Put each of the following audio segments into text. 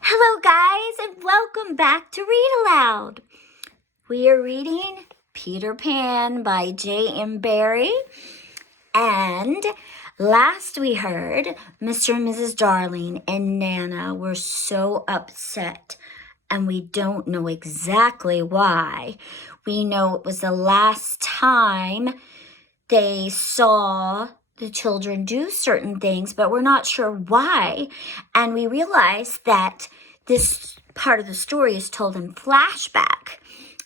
Hello, guys, and welcome back to Read Aloud. We are reading Peter Pan by J.M. Barrie. And last we heard, Mr. and Mrs. Darling and Nana were so upset, and we don't know exactly why. We know it was the last time they saw the children do certain things, but we're not sure why. And we realize that this part of the story is told in flashback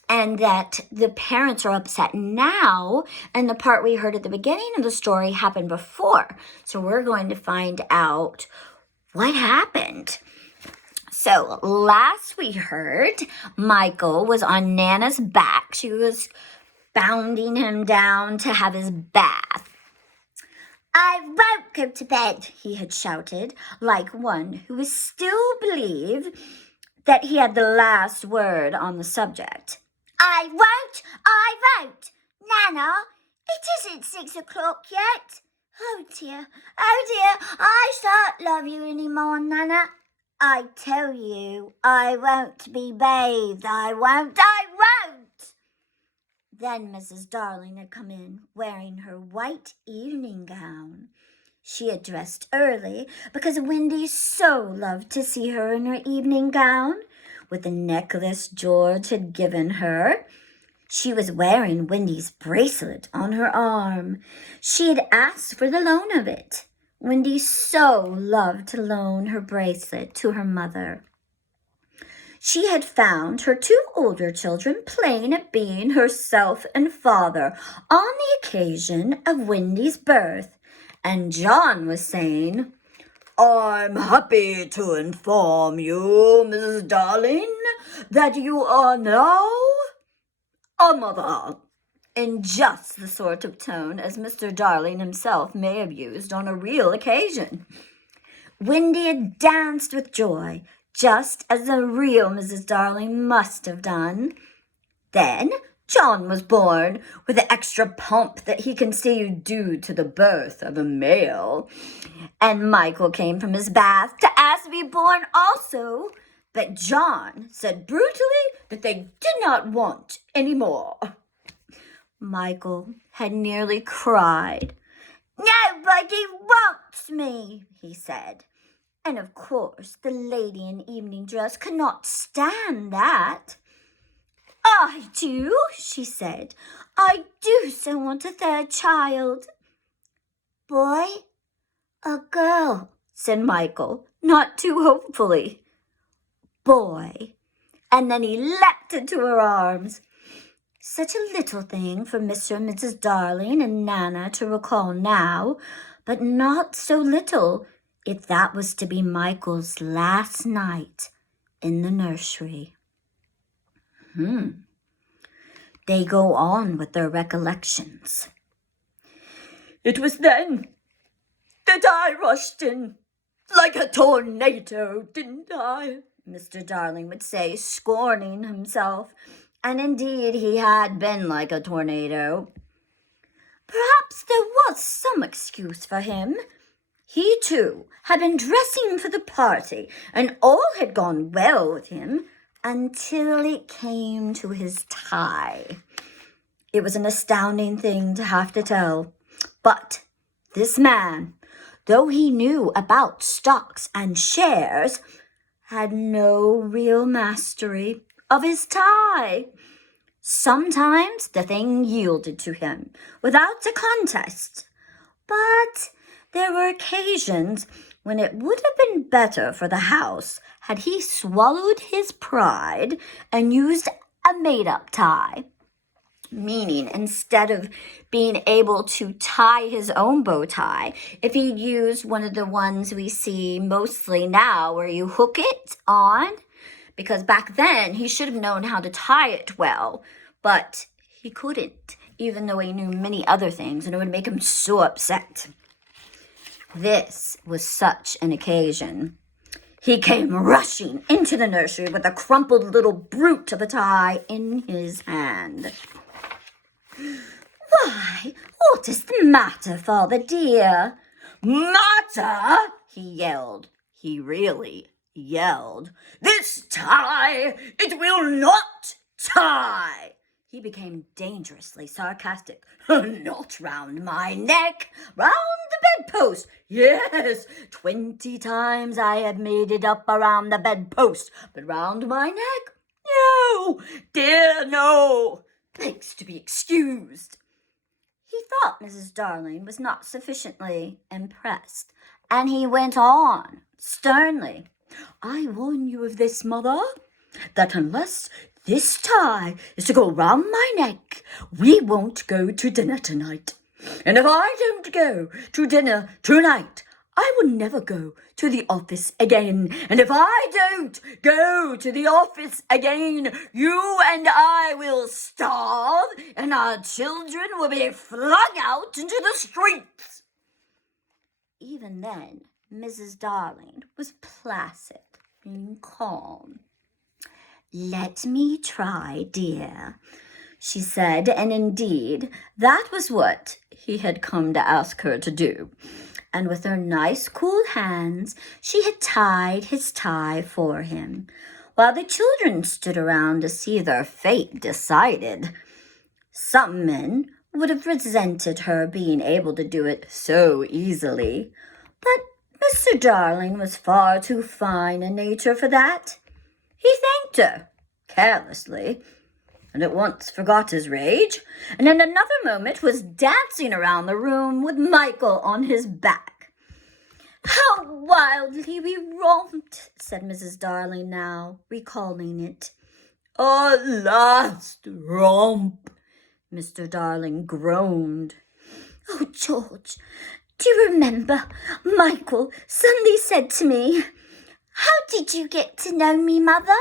and that the parents are upset now, and the part we heard at the beginning of the story happened before. So we're going to find out what happened. So last we heard, Michael was on Nana's back. She was bounding him down to have his bath. "I won't go to bed," he had shouted, like one who still believed that he had the last word on the subject. I won't. Nana, it isn't 6 o'clock yet. Oh dear, I shan't love you any more, Nana. I tell you, I won't be bathed. I won't. Then Mrs. Darling had come in, wearing her white evening gown. She had dressed early because Wendy so loved to see her in her evening gown, with the necklace George had given her. She was wearing Wendy's bracelet on her arm. She had asked for the loan of it. Wendy so loved to loan her bracelet to her mother. She had found her 2 older children playing at being herself and father on the occasion of Wendy's birth, and John was saying, I'm happy to inform you, Mrs. Darling, that you are now a mother, in just the sort of tone as Mr. Darling himself may have used on a real occasion. Wendy had danced with joy, just as the real Mrs. Darling must have done. Then John was born, with the extra pomp that he conceived due to the birth of a male. And Michael came from his bath to ask to be born also, but John said brutally that they did not want any more. Michael had nearly cried. Nobody wants me, he said. And of course, the lady in evening dress could not stand that. I do, she said. I do so want a 3rd child. Boy or girl, said Michael, not too hopefully. Boy. And then he leapt into her arms. Such a little thing for Mr. and Mrs. Darling and Nana to recall now, but not so little if that was to be Michael's last night in the nursery. They go on with their recollections. It was then that I rushed in like a tornado, didn't I? Mr. Darling would say, scorning himself. And indeed he had been like a tornado. Perhaps there was some excuse for him. He, too, had been dressing for the party, and all had gone well with him until it came to his tie. It was an astounding thing to have to tell, but this man, though he knew about stocks and shares, had no real mastery of his tie. Sometimes the thing yielded to him without a contest, but there were occasions when it would have been better for the house had he swallowed his pride and used a made-up tie. Meaning, instead of being able to tie his own bow tie, if he'd used one of the ones we see mostly now where you hook it on, because back then he should have known how to tie it well, but he couldn't, even though he knew many other things, and it would make him so upset. This was such an occasion. He came rushing into the nursery with a crumpled little brute of a tie in his hand. Why, what is the matter, Father dear? Matter? He yelled. He really yelled. "This tie it will not tie!" He became dangerously sarcastic. "Not round my neck, round the bedpost. Yes, 20 times I have made it up around the bedpost, but round my neck? No, dear, no. Begs to be excused." He thought Mrs. Darling was not sufficiently impressed, and he went on sternly. "I warn you of this, mother, that unless this tie is to go round my neck, we won't go to dinner tonight. And if I don't go to dinner tonight, I will never go to the office again. And if I don't go to the office again, you and I will starve, and our children will be flung out into the streets." Even then, Mrs. Darling was placid and calm. "Let me try, dear," she said, and indeed, that was what he had come to ask her to do. And with her nice, cool hands, she had tied his tie for him, while the children stood around to see their fate decided. Some men would have resented her being able to do it so easily, but Mr. Darling was far too fine a nature for that. He thanked her carelessly, and at once forgot his rage, and in another moment was dancing around the room with Michael on his back. "How wildly we romped," said Mrs. Darling now, recalling it. "Our last romp," Mr. Darling groaned. "Oh, George, do you remember Michael suddenly said to me, 'How did you get to know me, Mother?'"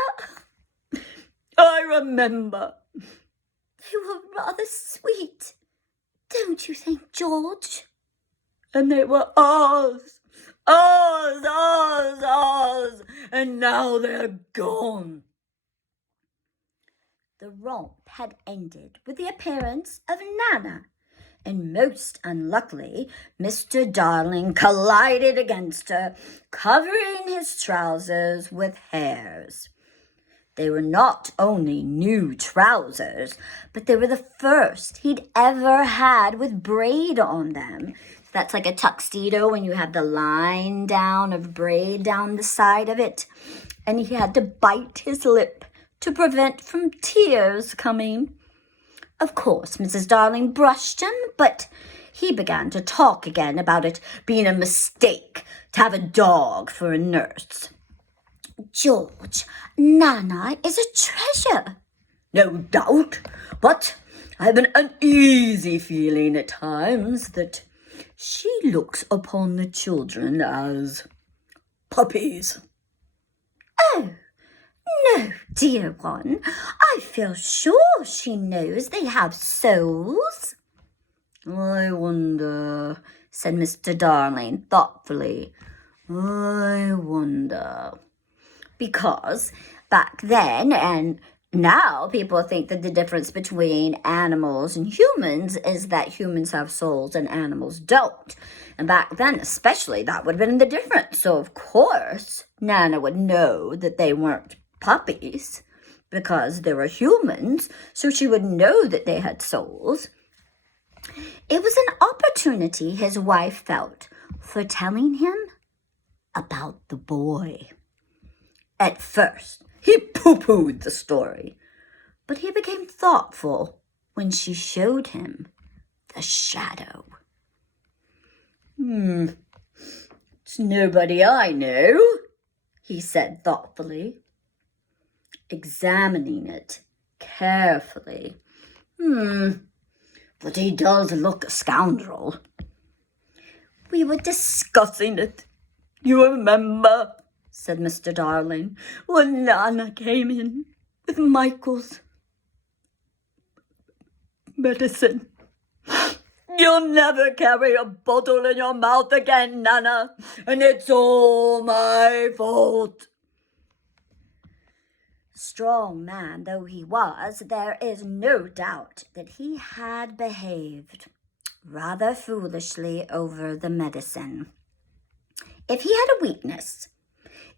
"I remember." "They were rather sweet, don't you think, George?" "And they were ours, and now they're gone." The romp had ended with the appearance of Nana, and most unluckily, Mr. Darling collided against her, covering his trousers with hairs. They were not only new trousers, but they were the first he'd ever had with braid on them. That's like a tuxedo when you have the line down of braid down the side of it. And he had to bite his lip to prevent from tears coming. Of course, Mrs. Darling brushed him, but he began to talk again about it being a mistake to have a dog for a nurse. "George, Nana is a treasure." "No doubt, but I have an uneasy feeling at times that she looks upon the children as puppies." "Oh, no, dear one. I feel sure she knows they have souls." "I wonder," said Mr. Darling thoughtfully. "I wonder." Because back then and now people think that the difference between animals and humans is that humans have souls and animals don't. And back then especially, that would have been the difference. So of course Nana would know that they weren't puppies because they were humans, so she would know that they had souls. It was an opportunity his wife felt for telling him about the boy. At first, he pooh-poohed the story, but he became thoughtful when she showed him the shadow. "It's nobody I know," he said thoughtfully, examining it carefully. But he does look a scoundrel." "We were discussing it, you remember," said Mr. Darling, "when Nana came in with Michael's medicine. You'll never carry a bottle in your mouth again, Nana, and it's all my fault." Strong man though he was, there is no doubt that he had behaved rather foolishly over the medicine. If he had a weakness,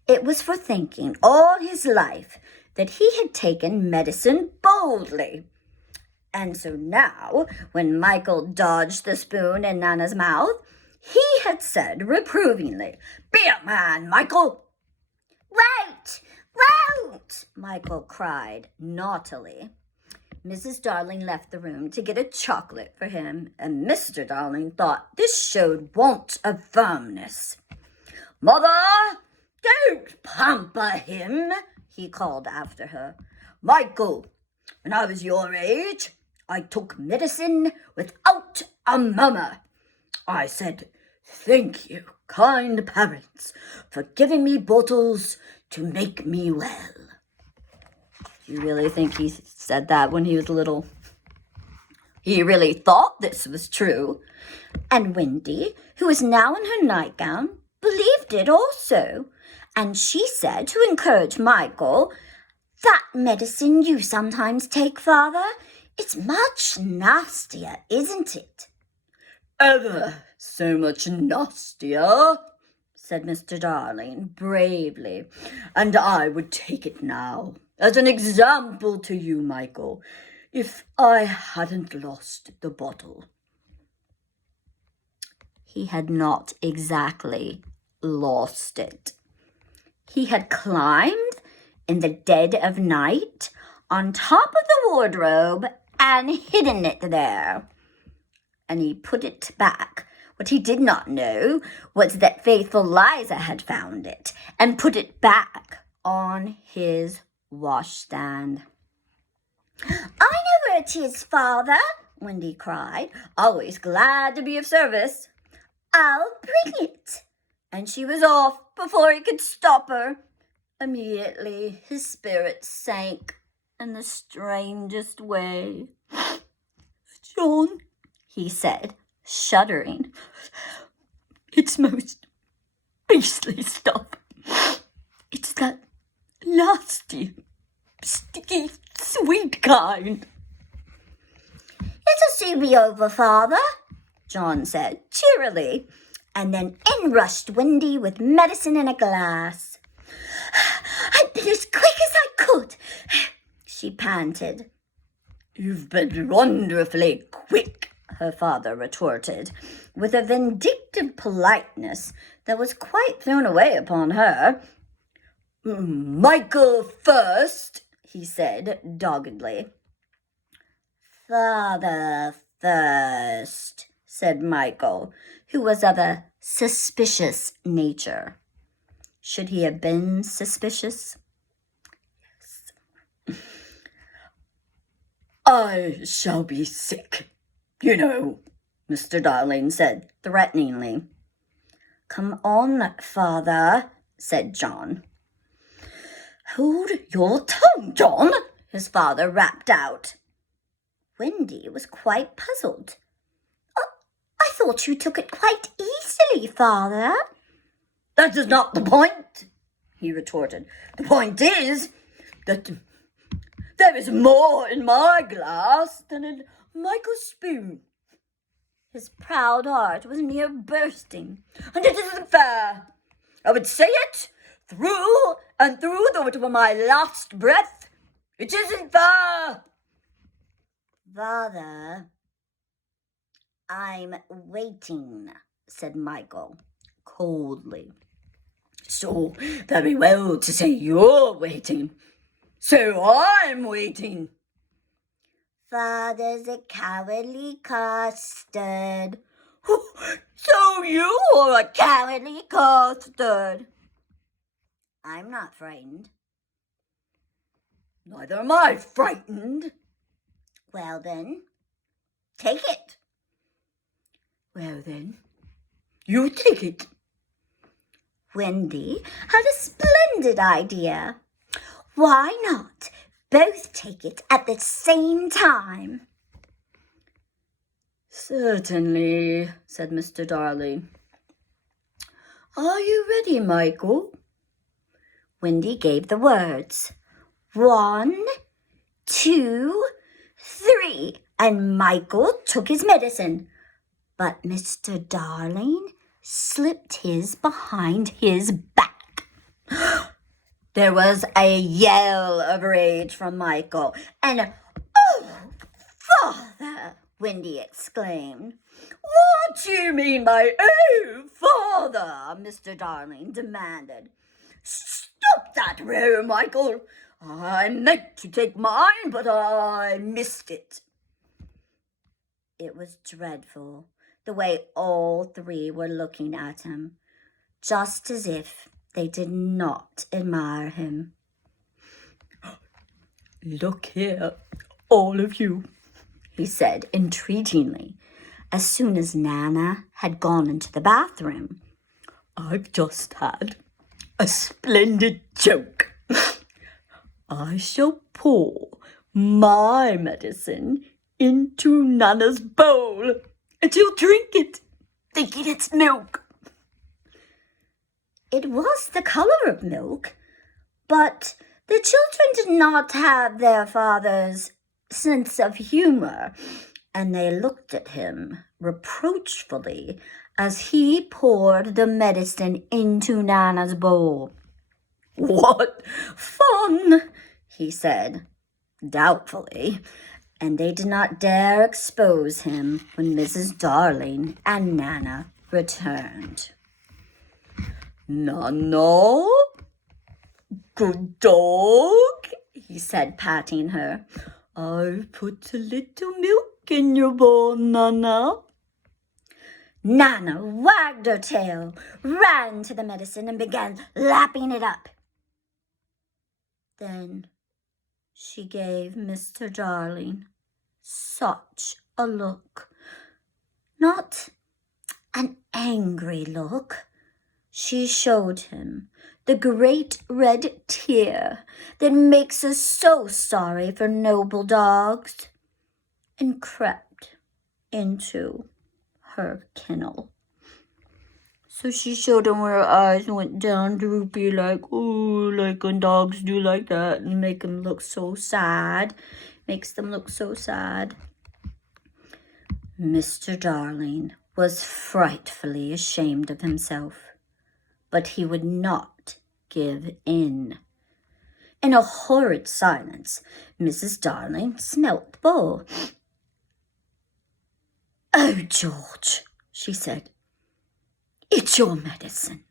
It was for thinking all his life that he had taken medicine boldly. And so now, when Michael dodged the spoon in Nana's mouth, he had said reprovingly, "Be a man, Michael!" "Won't! Won't!" Michael cried naughtily. Mrs. Darling left the room to get a chocolate for him, and Mr. Darling thought this showed want of firmness. "Mother, don't pamper him," he called after her. "Michael, when I was your age, I took medicine without a murmur. I said, 'Thank you, kind parents, for giving me bottles to make me well.'" Do you really think he said that when he was little? He really thought this was true. And Wendy, who was now in her nightgown, believed it also. And she said, to encourage Michael, "That medicine you sometimes take, Father, it's much nastier, isn't it?" "Ever so much nastier," said Mr. Darling bravely, "and I would take it now, as an example to you, Michael, if I hadn't lost the bottle." He had not exactly lost it. He had climbed in the dead of night on top of the wardrobe and hidden it there. And he put it back. What he did not know was that faithful Liza had found it and put it back on his washstand. "I know where it is, Father," Wendy cried, always glad to be of service. "I'll bring it." And she was off before he could stop her. Immediately his spirits sank in the strangest way. "John," he said, shuddering, "it's most beastly stuff. It's that nasty, sticky, sweet kind." "It'll soon be over, Father," John said cheerily, and then in rushed Wendy with medicine in a glass. "I've been as quick as I could," she panted. "You've been wonderfully quick," her father retorted, with a vindictive politeness that was quite thrown away upon her. "Michael first," he said doggedly. "Father first," said Michael, who was of a suspicious nature. Should he have been suspicious? Yes. "I shall be sick, you know," Mr. Darling said threateningly. "Come on, Father," said John. "Hold your tongue, John," his father rapped out. Wendy was quite puzzled. "I thought you took it quite easily, Father." "That is not the point," he retorted. "The point is that there is more in my glass than in Michael's spoon." His proud heart was near bursting. "And it isn't fair. I would say it through and through, though it were my last breath. It isn't fair." "Father, I'm waiting," said Michael coldly. "So very well to say you're waiting. So I'm waiting." "Father's a cowardly custard." "So you are a cowardly custard." "I'm not frightened." "Neither am I frightened." "Well then, take it." "Well then, you take it." Wendy had a splendid idea. Why not both take it at the same time? "Certainly," said Mr. Darling. "Are you ready, Michael?" Wendy gave the words. 1, 2, 3, and Michael took his medicine. But Mr. Darling slipped his behind his back. There was a yell of rage from Michael, and, "Oh, Father!" Wendy exclaimed. "What do you mean by, oh, Father?" Mr. Darling demanded. "Stop that row, Michael. I meant to take mine, but I missed it." It was dreadful, the way all three were looking at him, just as if they did not admire him. "Look here, all of you," he said entreatingly, as soon as Nana had gone into the bathroom. "I've just had a splendid joke. I shall pour my medicine into Nana's bowl, and she'll drink it, thinking it's milk." It was the color of milk, but the children did not have their father's sense of humor, and they looked at him reproachfully as he poured the medicine into Nana's bowl. "What fun!" he said, doubtfully, and they did not dare expose him when Mrs. Darling and Nana returned. "Nana, good dog," he said, patting her. "I've put a little milk in your bowl, Nana." Nana wagged her tail, ran to the medicine, and began lapping it up. Then she gave Mr. Darling such a look. Not an angry look. She showed him the great red tear that makes us so sorry for noble dogs, and crept into her kennel. So she showed him where her eyes went down droopy, like when dogs do like that, and make them look so sad. Makes them look so sad. Mr. Darling was frightfully ashamed of himself, but he would not give in. In a horrid silence, Mrs. Darling smelt the bowl. "Oh, George," she said, "it's your medicine."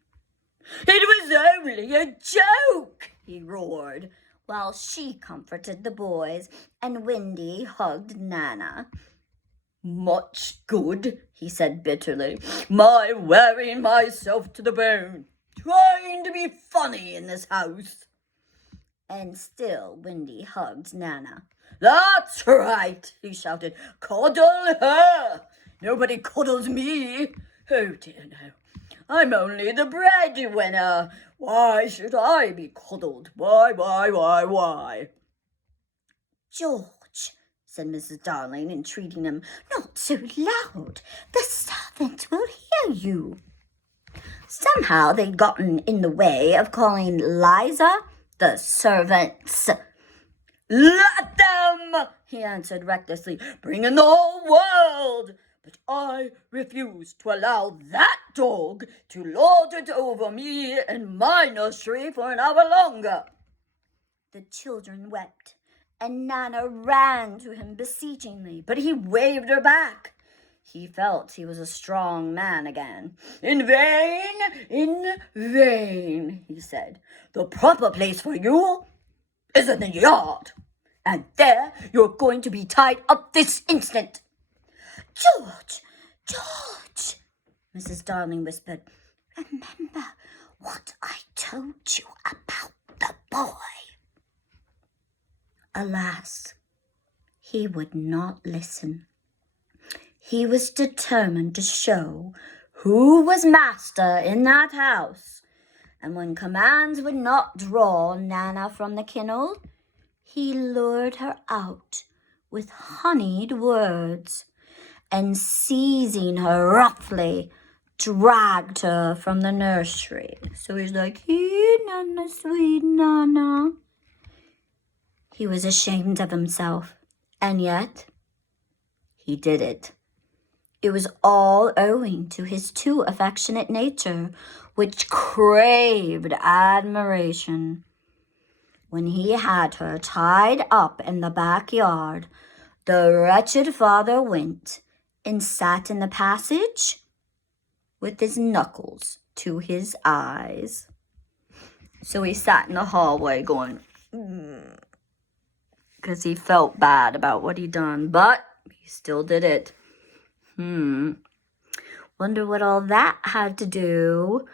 "It was only a joke," he roared, while she comforted the boys and Wendy hugged Nana. "Much good," he said bitterly. "My wearing myself to the bone, trying to be funny in this house." And still Wendy hugged Nana. "That's right," he shouted. "Coddle her. Nobody coddles me. Oh dear no. I'm only the breadwinner. Why should I be coddled? Why? "George," said Mrs. Darling, entreating him, "not so loud. The servants will hear you." Somehow they'd gotten in the way of calling Liza the servants. "Let them," he answered recklessly. "Bring in the whole world. But I refuse to allow that dog to lord it over me and my nursery for an hour longer." The children wept, and Nana ran to him beseechingly, but he waved her back. He felt he was a strong man again. In vain, he said. "The proper place for you is in the yard, and there you're going to be tied up this instant." George, Mrs. Darling whispered, "remember what I told you about the boy." Alas, he would not listen. He was determined to show who was master in that house, and when commands would not draw Nana from the kennel, he lured her out with honeyed words, and seizing her roughly, dragged her from the nursery. So he's like, "Here, Nana, sweet Nana." He was ashamed of himself, and yet he did it. It was all owing to his too affectionate nature, which craved admiration. When he had her tied up in the backyard, the wretched father went and sat in the passage with his knuckles to his eyes. So he sat in the hallway going, because he felt bad about what he'd done, but he still did it. Wonder what all that had to do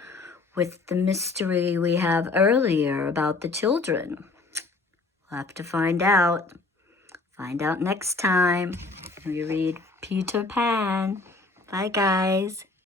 with the mystery we have earlier about the children. We'll have to find out. Find out next time we read Peter Pan. Bye, guys.